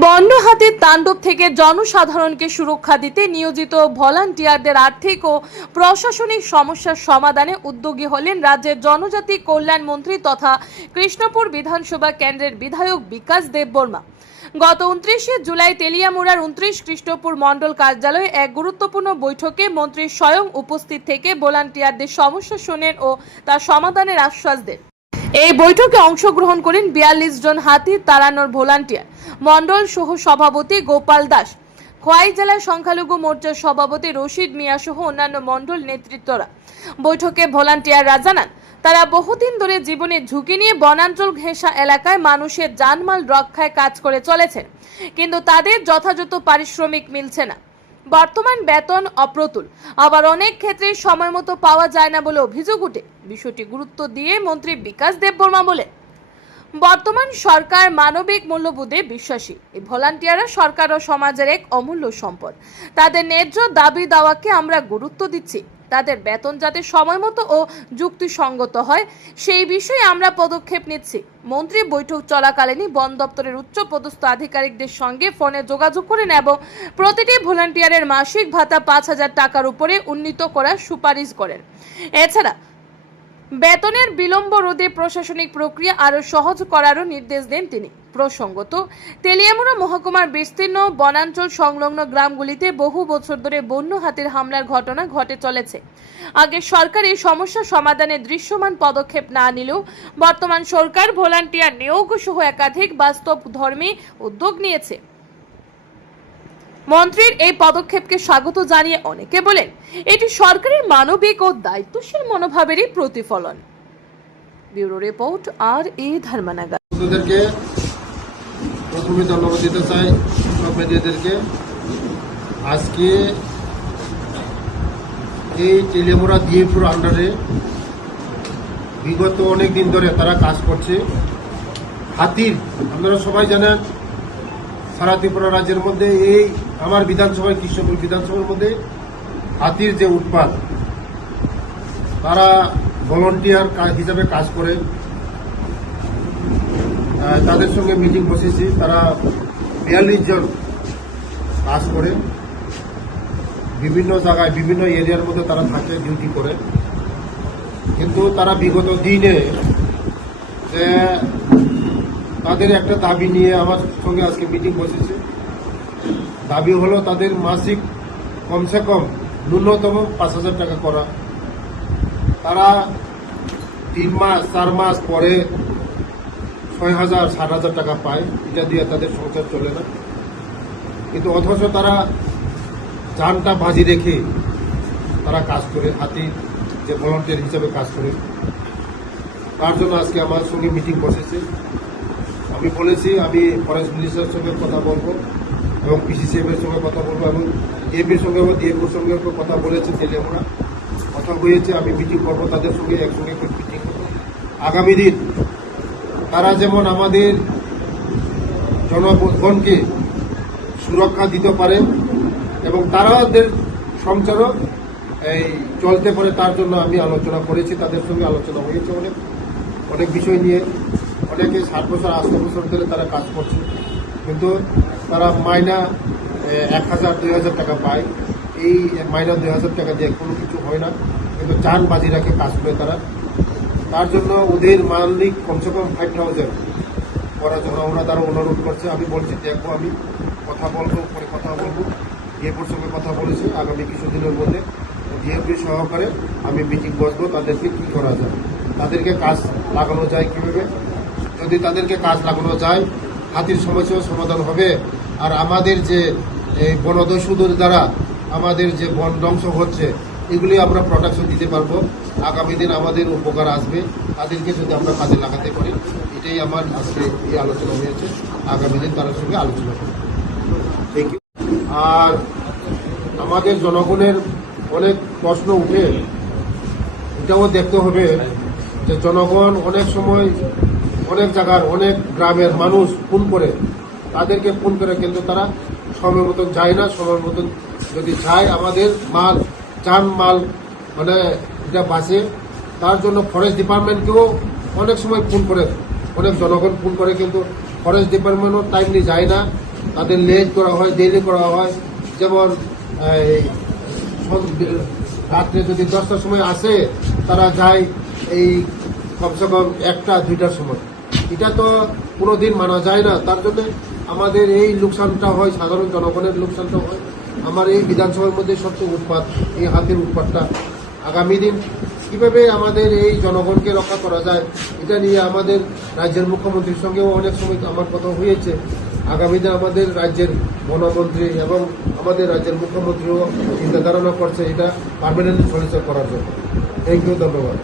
বন্য হাতির তাণ্ডব থেকে জনসাধারণকে সুরক্ষা দিতে নিয়োজিত ভলান্টিয়ারদের আর্থিক ও প্রশাসনিক সমস্যার সমাধানে উদ্যোগী হলেন রাজ্যের জনজাতি কল্যাণ মন্ত্রী তথা কৃষ্ণপুর বিধানসভা কেন্দ্রের বিধায়ক বিকাশ দেববর্মা। গত উনত্রিশে জুলাই তেলিয়ামুড়ার উনত্রিশ কৃষ্ণপুর মণ্ডল কার্যালয়ে এক গুরুত্বপূর্ণ বৈঠকে মন্ত্রী স্বয়ং উপস্থিত থেকে ভলান্টিয়ারদের সমস্যা শোনেন ও তার সমাধানের আশ্বাস দেন। এই বৈঠকে অংশগ্রহণ করেন বিয়াল্লিশ জন হাতি তাড়ানোর ভলান্টিয়ার। মন্ডল সহ সভাপতি গোপাল দাস। খোয়াই জেলার সংখ্যালঘু মোর্চার সভাপতি রশিদ মিয়া সহ অন্যান্য মন্ডল নেতৃত্বরা। বৈঠকে ভলান্টিয়াররা জানান, তারা বহুদিন ধরে জীবনের ঝুঁকি নিয়ে বনাঞ্চল ঘেঁষা এলাকায় মানুষের জানমাল রক্ষায় কাজ করে চলেছেন। কিন্তু তাদের যথাযথ পারিশ্রমিক মিলছে না। বর্তমান বেতন অপ্রতুল। আবার অনেক ক্ষেত্রে সময় মতো পাওয়া যায় না বলে অভিযোগ উঠে। বিষয়টি গুরুত্ব দিয়ে মন্ত্রী বিকাশ দেববর্মা বলে বর্তমান সরকার মানবিক মূল্যবোধে বিশ্বাসী। এই ভলান্টিয়াররা সরকার ও সমাজের এক অমূল্য সম্পদ। তাদের ন্যায্য দাবি দাওয়াকে আমরা গুরুত্ব দিচ্ছি। তাদের বেতন যাতে সময় মতো ও যুক্তিসঙ্গত হয়, সেই বিষয়ে আমরা পদক্ষেপ নিচ্ছি। মন্ত্রী, বৈঠক চলাকালীনই বন দপ্তরের উচ্চ পদস্থ আধিকারিকদের সঙ্গে ফোনে যোগাযোগ করেন এবং প্রতিটি ভলান্টিয়ারের মাসিক ভাতা পাঁচ হাজার টাকার উপরে উন্নীত করার সুপারিশ করেন। এছাড়া বেতনের বিলম্ব রোধে প্রশাসনিক প্রক্রিয়া আরও সহজ করারও নির্দেশ দেন তিনি। প্রসঙ্গত, তেলিয়ামুড়া মহকুমার বিস্তীর্ণ বনাঞ্চল সংলগ্ন গ্রামগুলিতে বহু বছর ধরে বন্য হাতির হামলার ঘটনা ঘটে চলেছে। আগে সরকার এই সমস্যা সমাধানে দৃশ্যমান পদক্ষেপ না নিলেও বর্তমান সরকার ভলান্টিয়ার নিয়োগ সহ একাধিক বাস্তব ধর্মী উদ্যোগ নিয়েছে। মন্ত্রীর এই পদক্ষেপকে স্বাগত জানিয়ে অনেকে বলেন, এটি সরকারের মানবিক ও দায়িত্বশীল মনোভাবেরই প্রতিফলন। ব্যুরো রিপোর্ট, আর এ বন্ধুদেরকে প্রথমে ধন্যবাদ দিতে চাই সব মিডিয়াদেরকে আজকে এই টেলিমোড়া দিয়েপুর আন্ডারে বিগত অনেক দিন ধরে তারা কাজ করছে। হাতির, আপনারা সবাই জানেন সারা ত্রিপুরা রাজ্যের মধ্যে এই আমার বিধানসভায়, কৃষ্ণপুর বিধানসভার মধ্যে হাতির যে উৎপাদ তারা ভলন্টিয়ার হিসাবে কাজ করে। তাদের সঙ্গে মিটিং বসেছি। তারা বিয়াল্লিশ জন কাজ করে। বিভিন্ন জায়গায়, বিভিন্ন এরিয়ার মধ্যে তারা থাকে ডিউটি করে। কিন্তু তারা বিগত দিনে যে তাদের একটা দাবি নিয়ে আমার সঙ্গে আজকে মিটিং বসেছে। দাবি হলো তাদের মাসিক কমসে কম ন্যূনতম পাঁচ হাজার টাকা করা। তারা তিন মাস, চার মাস পরে ছয় হাজার ষাট হাজার টাকা পায়। এটা দিয়ে তাদের সংসার চলে না। কিন্তু অথচ তারা যানটা বাজি রেখে তারা কাজ করে, হাতি যে ভলান্টিয়ার হিসাবে কাজ করে। তার জন্য আজকে আমার সঙ্গে মিটিং বসেছে। আমি বলেছি, আমি ফরেস্ট মিনিস্টারের সঙ্গে কথা বলব। এবং পিসিসিএফ এর সঙ্গে কথা বলব এবং ডিএপির সঙ্গে ডিএপুর সঙ্গে কথা বলেছে তেলে আমরা কথা হয়েছে, আমি মিটিং করব তাদের সঙ্গে, একসঙ্গে মিটিং করব। আগামী দিন তারা যেমন আমাদের জনগণকে সুরক্ষা দিতে পারে এবং তারাদের সংসারও এই চলতে পারে, তার জন্য আমি আলোচনা করেছি, তাদের সঙ্গে আলোচনা হয়েছে অনেক অনেক বিষয় নিয়ে। অনেকে ষাট বছর আশি বছর ধরে তারা কাজ করছে। কিন্তু তারা মাইনা এক হাজার, দুই হাজার টাকা পায়। এই মাইনা, দুই হাজার টাকা দিয়ে কোনো কিছু হয় না। কিন্তু চান বাজি রাখে কাজ করে তারা। তার জন্য ওদের মালিক কমসে কম ফাইভ থাউজেন্ড করার জন্য ওরা তারা অনুরোধ করছে। আমি বলছি দেখব আমি কথা বলব, পরে কথা বলব। ডিএফওর সঙ্গে কথা বলেছি, আগামী কিছুদিনের মধ্যে ডিএফপি সহকারে আমি মিটিং বসবো, তাদেরকে কী করা যায়? তাদেরকে কাজ লাগানো যায় কীভাবে? যদি তাদেরকে কাজ লাগানো যায় হাতির সমস্যাও সমাধান হবে। আর আমাদের যে এই বনদস্যুদের দ্বারা আমাদের যে বন ধ্বংস হচ্ছে এগুলি আমরা প্রোটেকশন দিতে পারব। আগামী দিন আমাদের উপকার আসবে। তাদেরকে যদি আমরা কাজে লাগাতে পারি এটাই আমার আজকে এই আলোচনা হয়েছে। আগামী দিন তার সঙ্গে আলোচনা করব। থ্যাংক ইউ আর আমাদের জনগণের অনেক প্রশ্ন উঠে এটাও দেখতে হবে যে জনগণ অনেক সময় অনেক জায়গার অনেক গ্রামের মানুষ ফোন করে, তাদেরকে ফোন করে কিন্তু তারা সময় মতন যায় না সময় মতন যদি যায়, আমাদের মাল, যান মাল মানে এটা বাঁচে, তার জন্য ফরেস্ট ডিপার্টমেন্টকেও অনেক সময় ফোন করে, অনেক জনগণ ফোন করে কিন্তু ফরেস্ট ডিপার্টমেন্টও টাইমলি যায় না। তাদের লেট করা হয়, দেরি করা হয়। যেমন রাত্রে যদি দশটার সময় আসে, তারা যায় এই কমসে কম একটা, দুইটার সময়। এটা তো কোনো দিন মানা যায় না। তার জন্য আমাদের এই লোকসানটা হয়, সাধারণ জনগণের লোকসানটা হয়। আমার এই বিধানসভার মধ্যে সবচেয়ে উৎপাত, এই হাতের উৎপাতটা। আগামী দিন কীভাবে আমাদের এই জনগণকে রক্ষা করা যায়, এটা নিয়ে আমাদের রাজ্যের মুখ্যমন্ত্রীর সঙ্গেও অনেক সময় আমার কথা হয়েছে। আগামী দিনে আমাদের রাজ্যের বনমন্ত্রী এবং আমাদের রাজ্যের মুখ্যমন্ত্রীও চিন্তা ধারণা করছে এটা পার্মানেন্ট সলিউশন করার জন্য। থ্যাংক ইউ ধন্যবাদ।